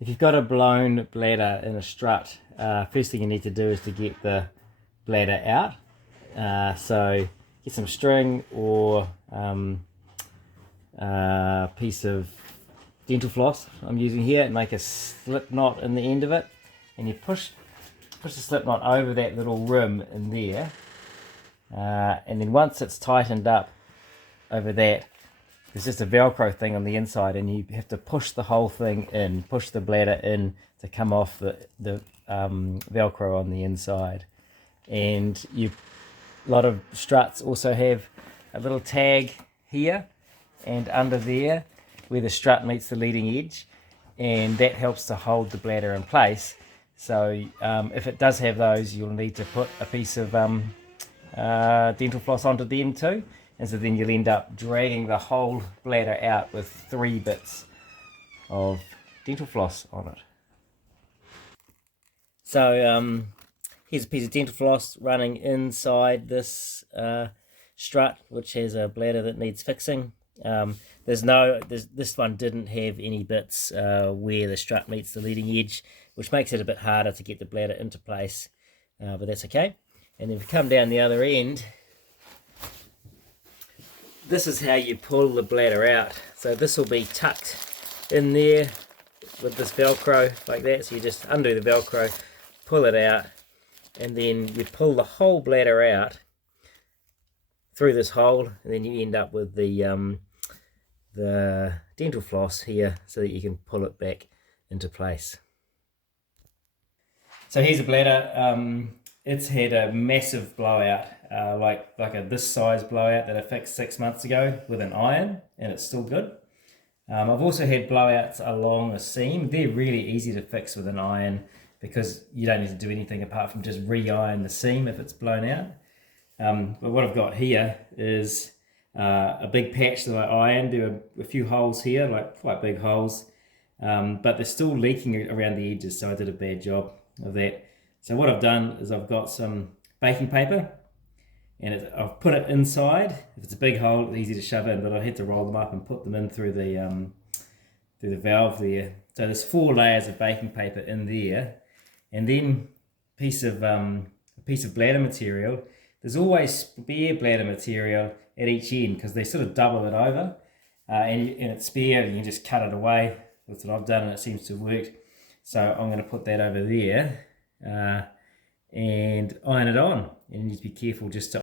If you've got a blown bladder in a strut, first thing you need to do is to get the bladder out. So get some string or a piece of dental floss I'm using here, and make a slip knot in the end of it, and you push the slip knot over that little rim in there, and then once it's tightened up over that, there's just a Velcro thing on the inside, and you have to push the whole thing in, push the bladder in to come off the Velcro on the inside. And a lot of struts also have a little tag here and under there where the strut meets the leading edge, and that helps to hold the bladder in place. So if it does have those, you'll need to put a piece of dental floss onto them too, and so then you'll end up dragging the whole bladder out with 3 bits of dental floss on it. So here's a piece of dental floss running inside this strut, which has a bladder that needs fixing. This one didn't have any bits where the strut meets the leading edge, which makes it a bit harder to get the bladder into place, but that's okay. And then if you come down the other end, this is how you pull the bladder out. So this will be tucked in there with this Velcro like that. So you just undo the Velcro, pull it out, and then you pull the whole bladder out through this hole, and then you end up with the dental floss here so that you can pull it back into place. So here's a bladder. It's had a massive blowout, like a this size blowout that I fixed 6 months ago with an iron, and it's still good. I've also had blowouts along a seam. They're really easy to fix with an iron because you don't need to do anything apart from just re-iron the seam if it's blown out. But what I've got here is a big patch that I ironed. There are a few holes here, like quite big holes, but they're still leaking around the edges, so I did a bad job of that. So what I've done is I've got some baking paper, and I've put it inside. If it's a big hole, it's easy to shove in, but I had to roll them up and put them in through the valve there. So there's 4 layers of baking paper in there, and then a piece of bladder material. There's always spare bladder material at each end because they sort of double it over, and it's spare, and you can just cut it away. That's what I've done, and it seems to have worked. So I'm going to put that over there and iron it on. And you need to be careful just to